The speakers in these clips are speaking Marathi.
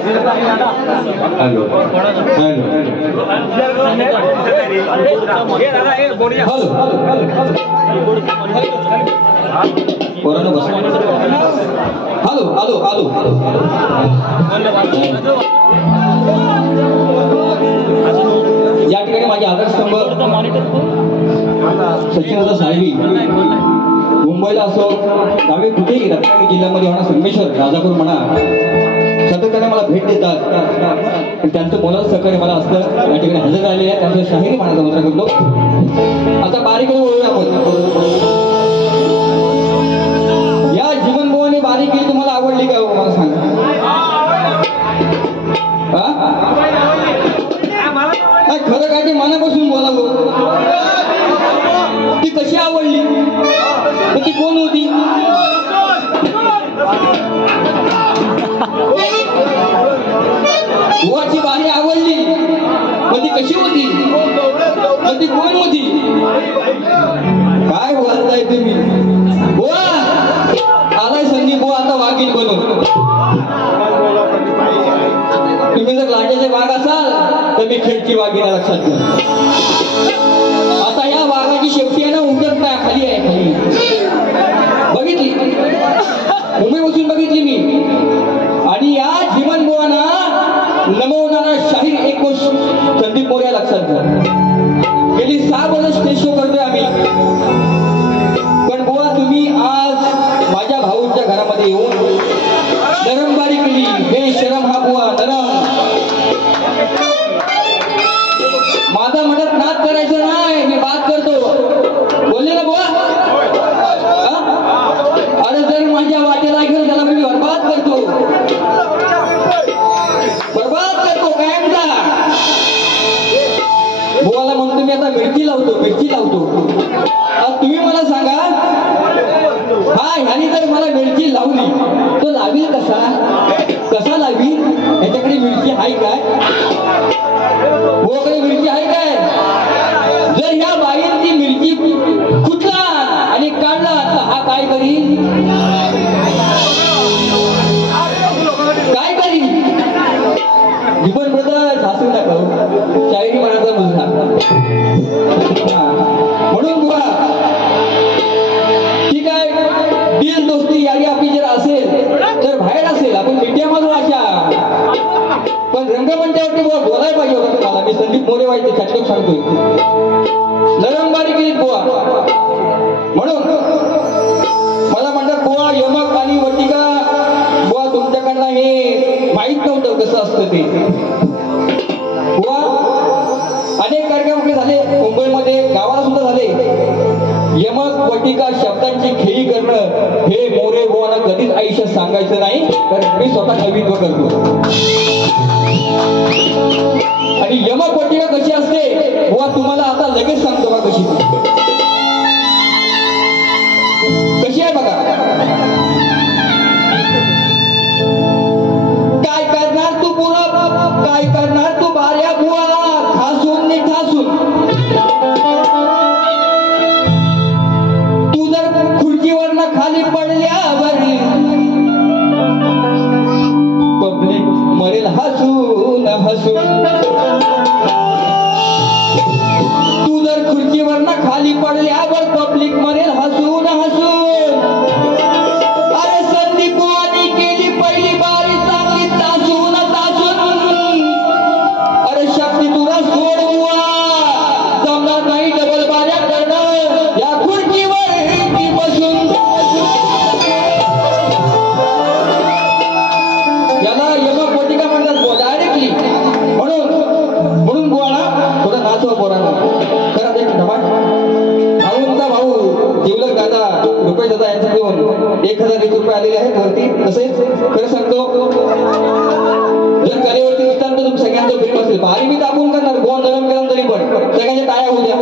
हॅलो हॅलो हॅलो या ठिकाणी माझे आदर्शस्तंभ सचिनदादा साहेबी मुंबईला असो गावी कुठेही रत्नागिरी जिल्ह्यामध्ये म्हणा संगमेश्वर राजापूर म्हणा सातत्याने मला भेट देतात. त्यांचं मोलाचं सहकार्य मला असतं. या ठिकाणी हजर राहिले आहे त्यांच्या शाहिरी मानाचा मुद्रा करतो. आता बारीकडे वळूया आपण. या जीवनभवानी बारीकी तुम्हाला आवडली का हो मला सांगा. खरं काय ते मनापासून बोलावं. ती कशी आवडली ती कोण होती. बुवाची बारी आवडली पण ती कशी होती पण ती कोण होती. काय बोलताय तुम्ही. बुवा आलाय संदीप बुवा आता वाघीण बनून. तुम्ही जर लांड्याचे वाघ असाल तर मी खेडची वाघीण लक्षात घ्या. आता या वाघाची शेपटी आहे ना उंदर नाही खाली आहे खाली. बघितली मुंबई बसून बघितली मी. आणि या जीवन बुवांना नमवणारा शाहीर एक गोष्ट संदीप मोरे लक्षात घ्या. गेली 6 वर्ष स्टेज शो करतोय आम्ही. पण बुवा तुम्ही आज माझ्या भाऊंच्या घरामध्ये येऊन नरमबारी केली. बेशरम हा बुवा नरम. माझा म्हणत नाद करायचं नाही मी बात करतो. बोलले ना बुवा. अरे जर माझ्या वाटेला घेऊन त्याला मी बरबाद करतो. बरबाद करतो कायमचा. बुवाला म्हणतो मी आता मिरची लावतो मिरची लावतो. तुम्ही मला सांगा हा ह्यानी जर मला मिरची लावली तो लावील कसा कसा लावील. याच्याकडे मिरची आहे काय. बुवाकडे मिरची आहे काय. जर ह्या बाईन ती मिरची कुठला आणि काढला तर हा काय करील काय करील. जीवन ब्रदर हसू नका शायरी मनाचा मुलगा. म्हणून बुवा ठीक आहे दिल दोस्ती यारी आपली जर असेल तर बाहेर असेल आपण मीडियामधून अशा. पण रंगमंचावरती बुवा बोलायला पाहिजे होतं तुम्हाला. मी संदीप मोरे व्हायचे छाटलोक सांगतोय. नरमबारी केली बुवा. म्हणून मला म्हणतात बुवा यमक आणि वटिका बुवा तुमच्याकडनं हे माहित नव्हतं कसं असतं ते. बुवा अनेक कार्यक्रम झाले मुंबईमध्ये गावाला सुद्धा झाले. यमक वटिका शब्दांची खेळी करणं हे मोरे बुवांना कधीच आयुष्यात सांगायचं नाही. कारण मी स्वतः कवित्व करतो. आणि यमक वटिका कशी असते बुवा तुम्हाला आता लगेच सांगतो बा कशी कशी आहे बघा. काय करणार तू पुरं काय करणार तू बाऱ्या बुवा ठासून नि ठासून. तू जर खुर्चीवरनं खाली पडल्यावर पब्लिक मरेल हसून हसून. तू जर खुर्चीवरनं खाली पडल्यावर पब्लिक मरेल हसून हसून. अरे संदीप बुवांनी केली पहिली बारी चांगली तासून तासून. अरे शक्ती तुला सोड बुवा जमणार नाही डबल बाऱ्या करणं या खुर्चीवर ती बसून. याला यमक वटिका म्हणतात डायरेक्टली. म्हणून बुवाला थोडं नाचव पोरांना. खरं एक धमाल भाऊंचा भाऊ जिवलक दादा रुपये दादा यांच्या देऊन 1001 रुपये आलेले आहेत वरती. तसेच खरं सांगतो जर कलेवरती निघताना तर तुम्ही सगळ्यांचं प्रेम असेल. भारी मी दाखवून करणार बुवा नरम केला तरी पण सगळ्यांच्या टाळ्या होऊ द्या.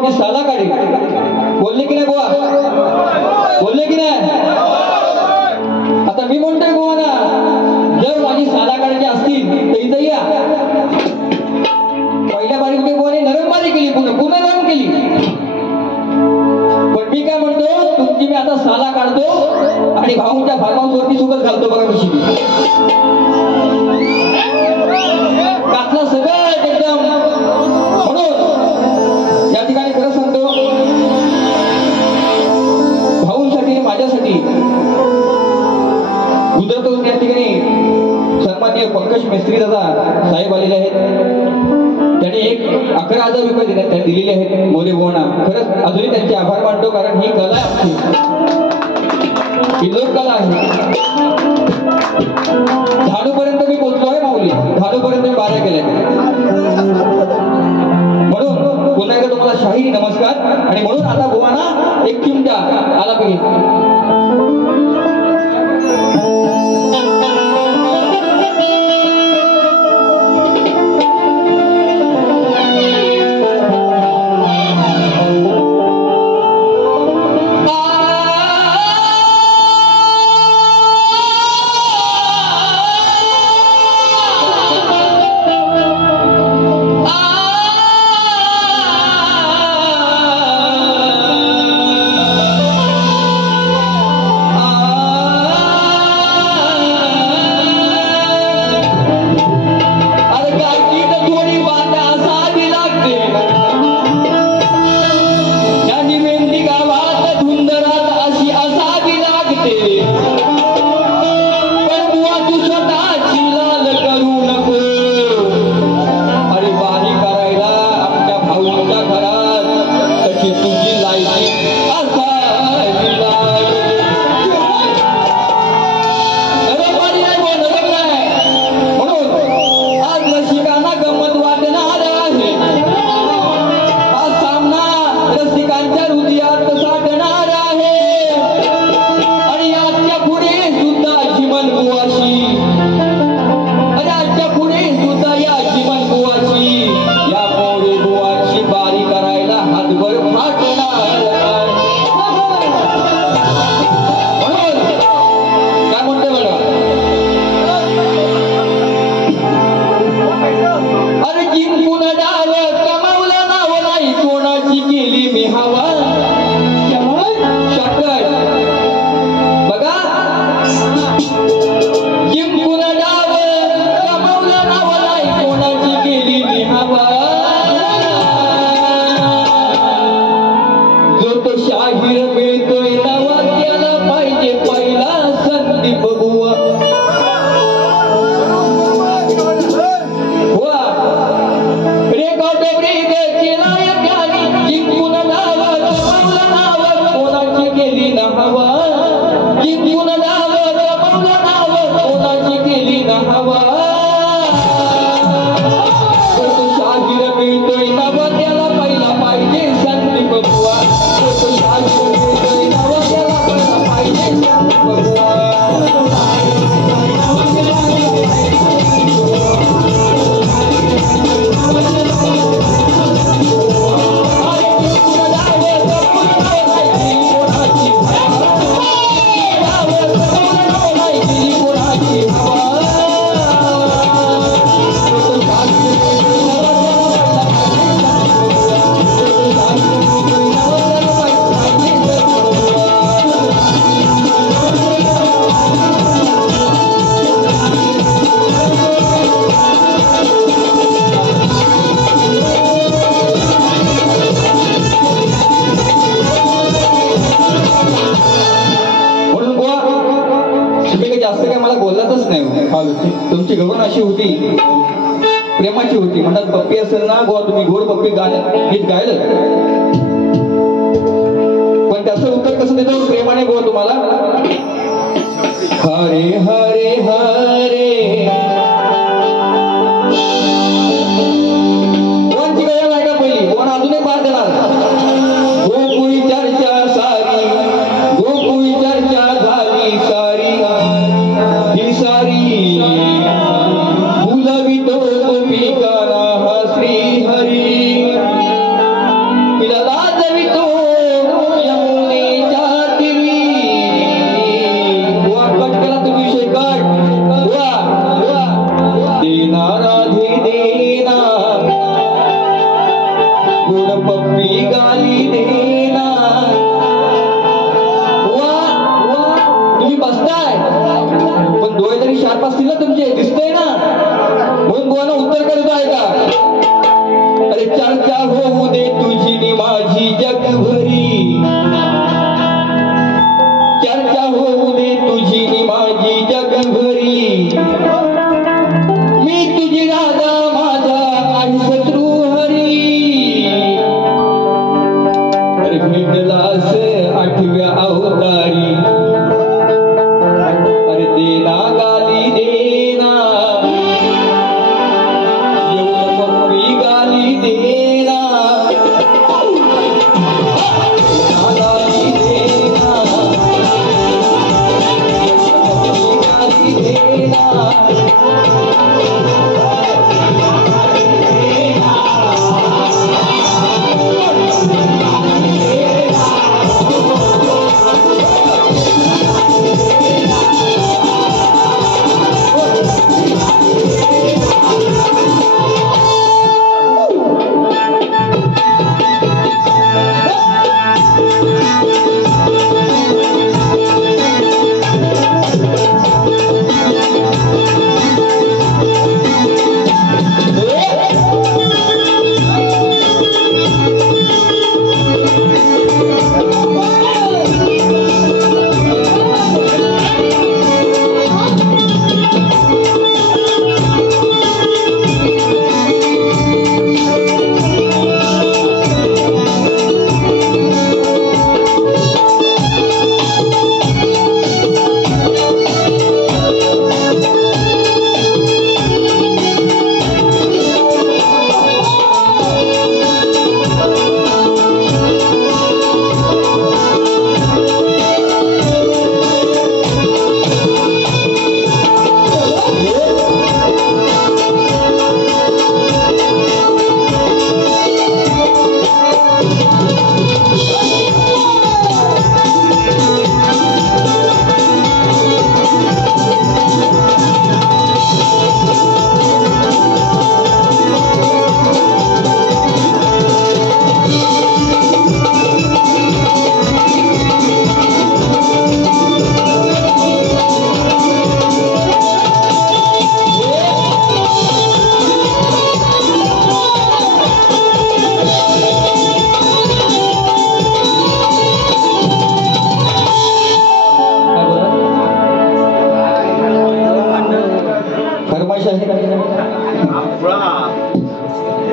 तुमची साला काढे. बोलले की नाही बुवा? बोलले की नाही? आता मी म्हणतोय बुवा ना, जर माझी साला काढायची असतील तर इथं या. पहिल्या बारी कुठे बुवाने नरमबाजी केली, पुन्हा नरम केली. पण मी काय म्हणतो, तुमची मी आता साला काढतो आणि भाऊच्या फार्म हाऊस वरती सुगत घालतो बघा कशी. कातला सगळं एकदम. म्हणून या ठिकाणी खरं सांगतो, भाऊंसाठी माझ्यासाठी गुजरातून या ठिकाणी सन्माननीय पंकज मिस्त्री दादा साहेब आलेले आहेत. त्यांनी 11,000 रुपये दिलेले आहेत मोरे भाऊंना. खरंच अजूनही त्यांचे आभार मानतो, कारण ही कला आहे आमची, ही लोककला आहे. झाडूपर्यंत मी पोहोचलो आहे माऊली, झाडूपर्यंत मी बाऱ्या केल्या. म्हणून पुन्हा एकदा तुम्हाला शाही नमस्कार. आणि म्हणून आता बुवाना एक चिमटा आला पाहिजे. तुमची गवण अशी होती, प्रेमाची होती. म्हणतात पप्पी असेल ना बुवा, तुम्ही गोड पप्पी गीत गायलं, पण त्याचं उत्तर कसं देतो प्रेमाने बुवा तुम्हाला? हरे हरे हरे. कोणची गया नाही का पहिली? कोण अजून एक पाठ देणार? गोकुळी चर्चा सारी, गोकुळी चर्चा झाली सारी, ही सारी फुलवितो गोपिका श्री हरी. तिला पप्पी गाली देना. वा वा तुम्ही बसताय पण डोळे तरी शार्प असतील ना तुमचे, दिसतंय ना, म्हणून बुवानं उत्तर करतो आहे का. अरे चर्चा होऊ दे तुझी नि माझी जगभरी, चर्चा होऊ दे तुझी नि माझी जगभरी. मी तुझी राधा माझा आणि शत्रू हरी. अरे भेटलास आठव्या अवतारी. अरे देना गाली देना, येऊन पप्पी गाली देना. गाली देना, येऊन पप्पी गाली देना.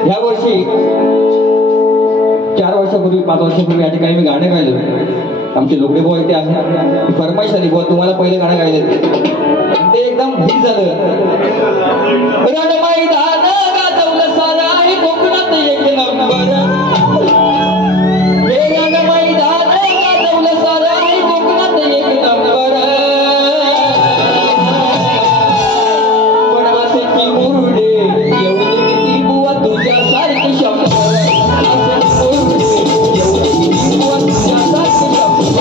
या वर्षी 4 वर्षापूर्वी 5 वर्षापूर्वी या ठिकाणी मी गाणं गायलं. आमचे लोकडे भाऊ इथे आहे, फरमाईश आली बुवा तुम्हाला पहिले गाणं गायलं ते एकदम हिट झालं. रणमैदान गाजवलं सारं आहे कोकणात एक नंबर. हे रणमैदान गाजवलं सारं आहे कोकणात एक नंबर. पण असे की मुरडे येऊन किती बुवा तुझ्या सारखी शंभर. असे मुरडे येऊन किती बुवा तुझ्या सारखी शंभर.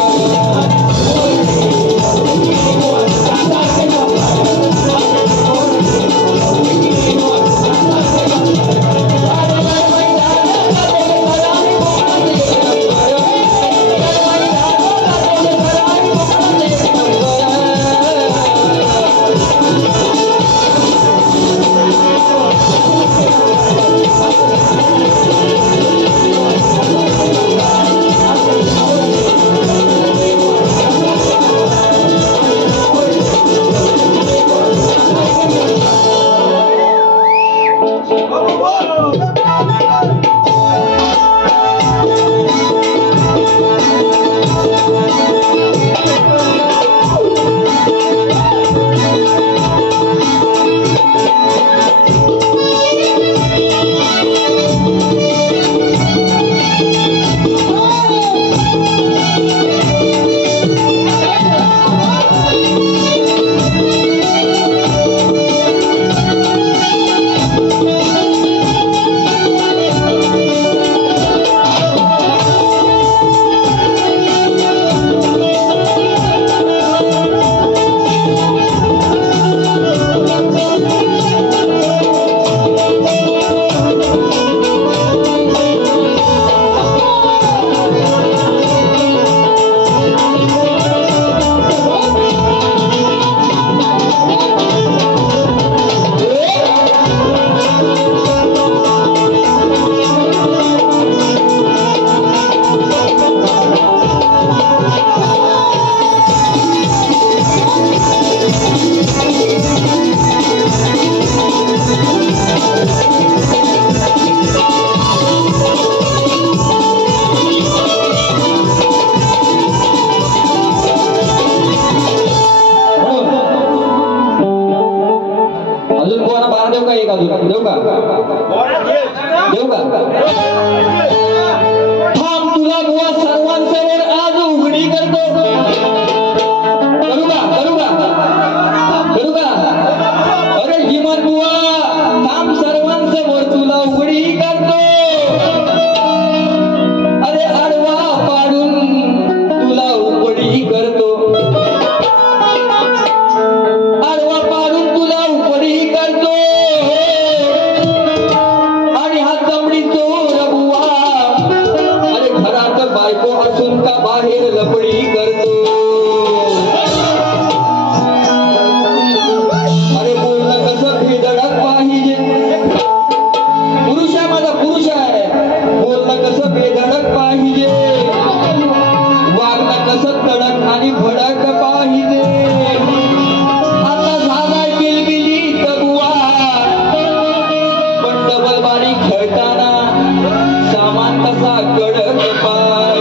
तसा कडक पाय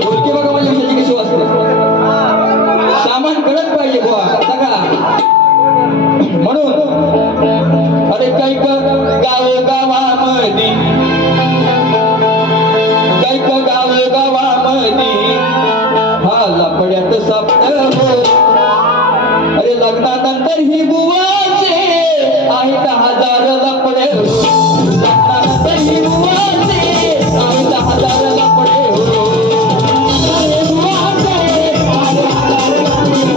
ढोलकी बघा माझ्या विषयाची कशी वाजते सामान कडक पाहिजे बुवा सगळा म्हणून अरे काही गावामधी काही गावामधी हा लपड्यात सापड हो अरे लग्नानंतर ही बुवाचे आहेत 1000 लपडे हो लग्नानंतर ही बुवाचे आहेत 1000 लपडे हो अरे बुवाचे आहेत 1000 लपडे हो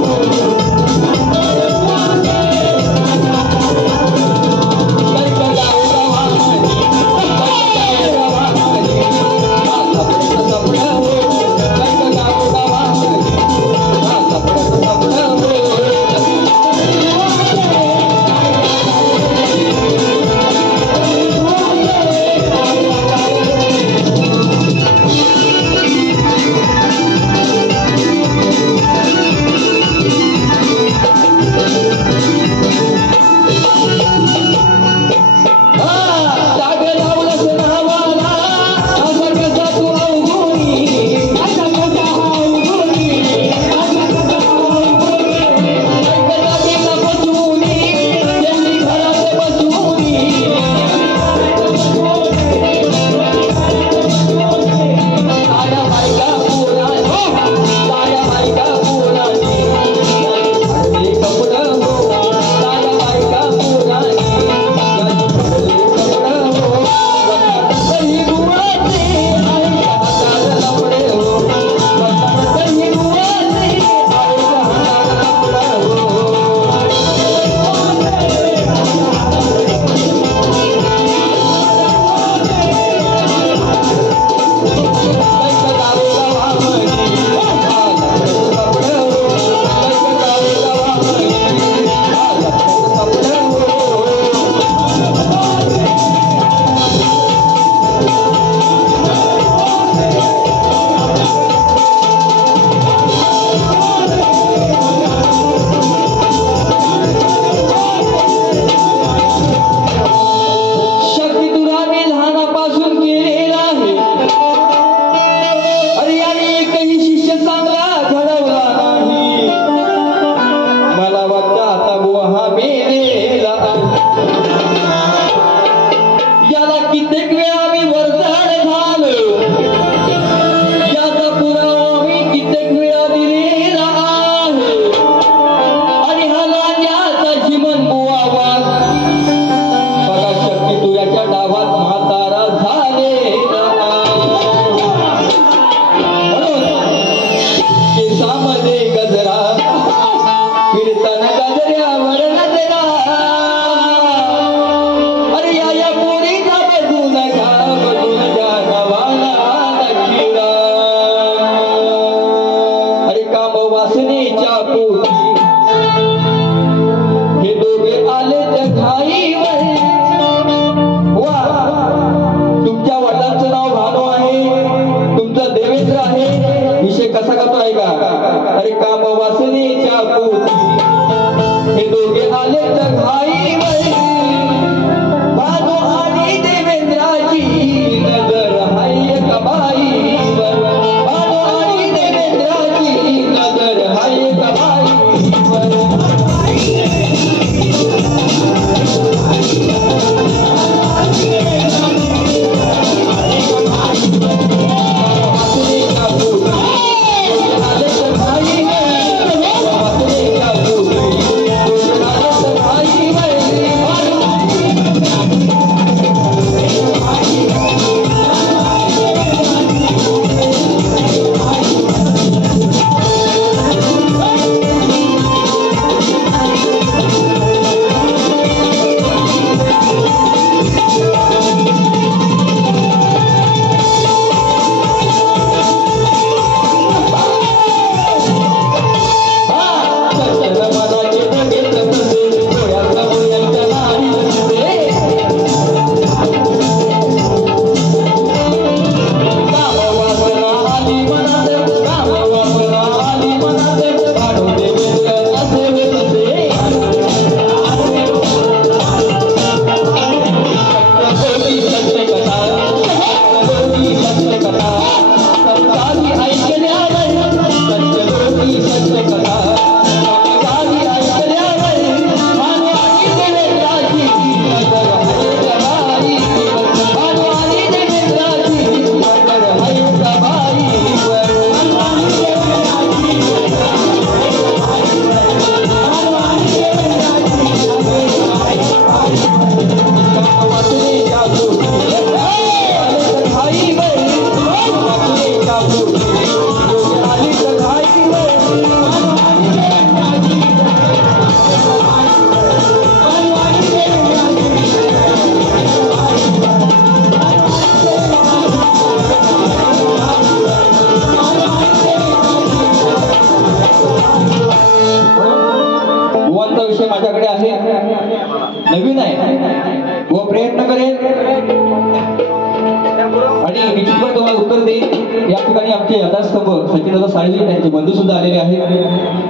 या ठिकाणी आमचे यथास्तंभ सचिनदादा साळवी त्यांचे बंधू सुद्धा आलेले आहेत.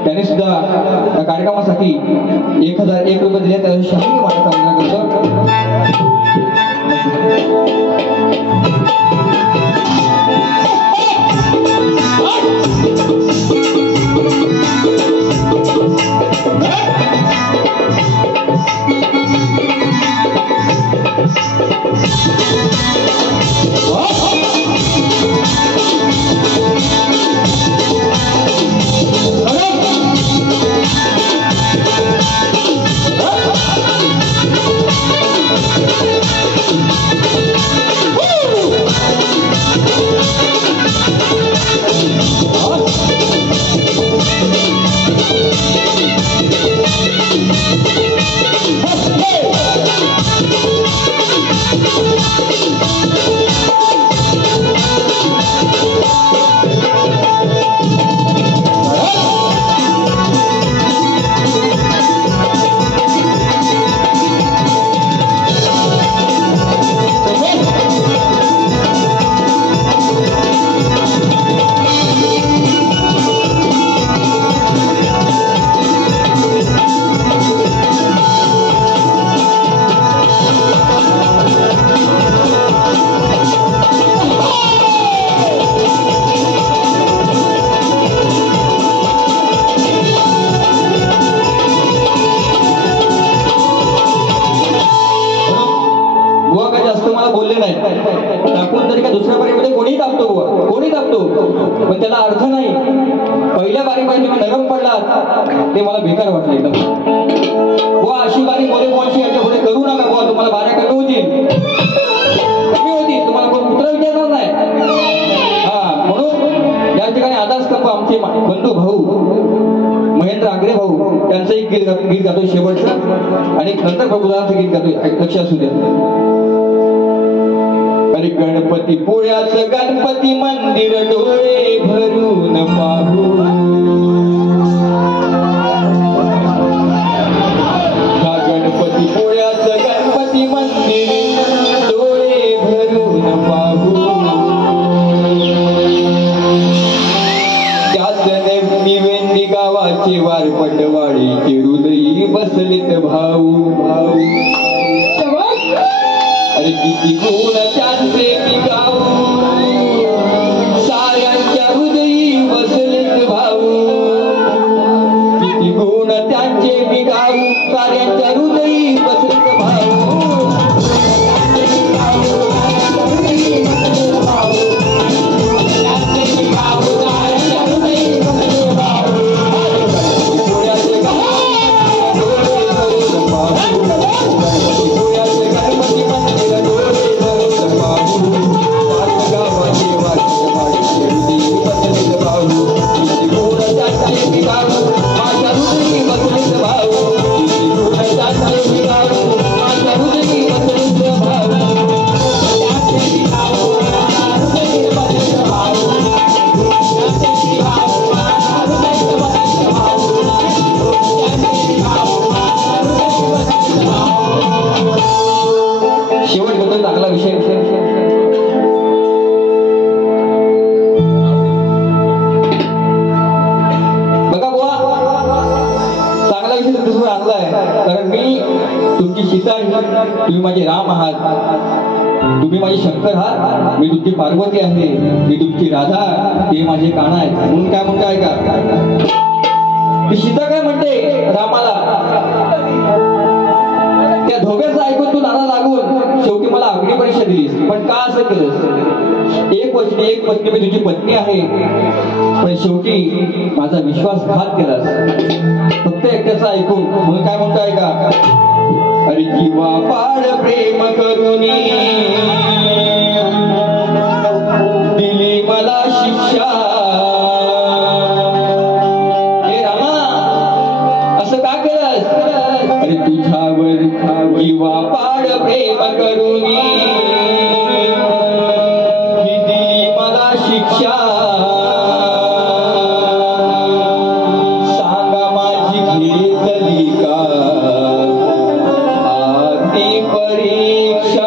त्यांनी सुद्धा या कार्यक्रमासाठी 1001 रुपये दिले. त्या शाही मान्यता करतो. टाकून तरी का दुसऱ्या बारीमध्ये कोणी दाबतो पण त्याला अर्थ नाही. पहिल्या बारीमध्ये तुम्ही नरम पडलात ते मला बेकार वाटलं एकदम. बुवा अशी बारी मोरे कोणशी याच्या पुढे करू नका. बुवा तुम्हाला बाऱ्या कमी होतील तुम्हाला कोण पुत्र विचारणार नाही. हा म्हणून या ठिकाणी आधारस्तंभ आमचे बंधू भाऊ महेंद्र आंग्रे भाऊ त्यांचं एक गीत गातोय शेवटचं आणि नंतर प्रभुदानाचं गीत गातोय. लक्ष असू द्या. अरे गणपती पुण्याचं गणपती मंदिर डोळे भरून पाहू. हा गणपती पुण्याचं गणपती मंदिर डोळे भरून पाहू. त्यात निवेंदी गावाचे वारपटवाडीचे हृदयी बसलेत भाऊ भाऊ. अरे किती गुण त्यांचे गाऊ साऱ्यांच्या हृदयी बसलेत भाऊ. किती गुण त्यांचे गाऊ साऱ्यांच्या हृदयी बसलेत भाऊ. चांगला विषय बघा बुवा चांगला विषय तुमच्यासमोर आणला आहे. कारण मी तुमची सीता आहे, तुम्ही माझे राम आहात, तुम्ही माझे शंकर आहात, मी तुमची पार्वती आहे, मी तुमची राधा, ते माझे काना आहेत. म्हणून काय म्हणतो ऐका. ती सीता काय म्हणते रामाला, त्या धोक्याचं ऐकून तू नाना लागून शेवटी मला अग्नी परीक्षा दिलीस. पण का असं केलं? एक पत्नी मी तुझी पत्नी आहे, पण शेवटी माझा विश्वासघात केलास फक्त एकट्याचं ऐकून. म्हणून काय म्हणतो ऐका. अरे जीवा पाड प्रेम करुनी दिली मला शिक्षा. हे रामा असं का केलंस? अरे तुझ्यावर जीवा पाड प्रेम करुनी दिली मला शिक्षा. सांगा माझी घेतली का ती परीक्षा.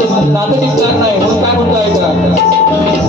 माझं नातं टिकणार नाही म्हणून काय म्हणतो ऐका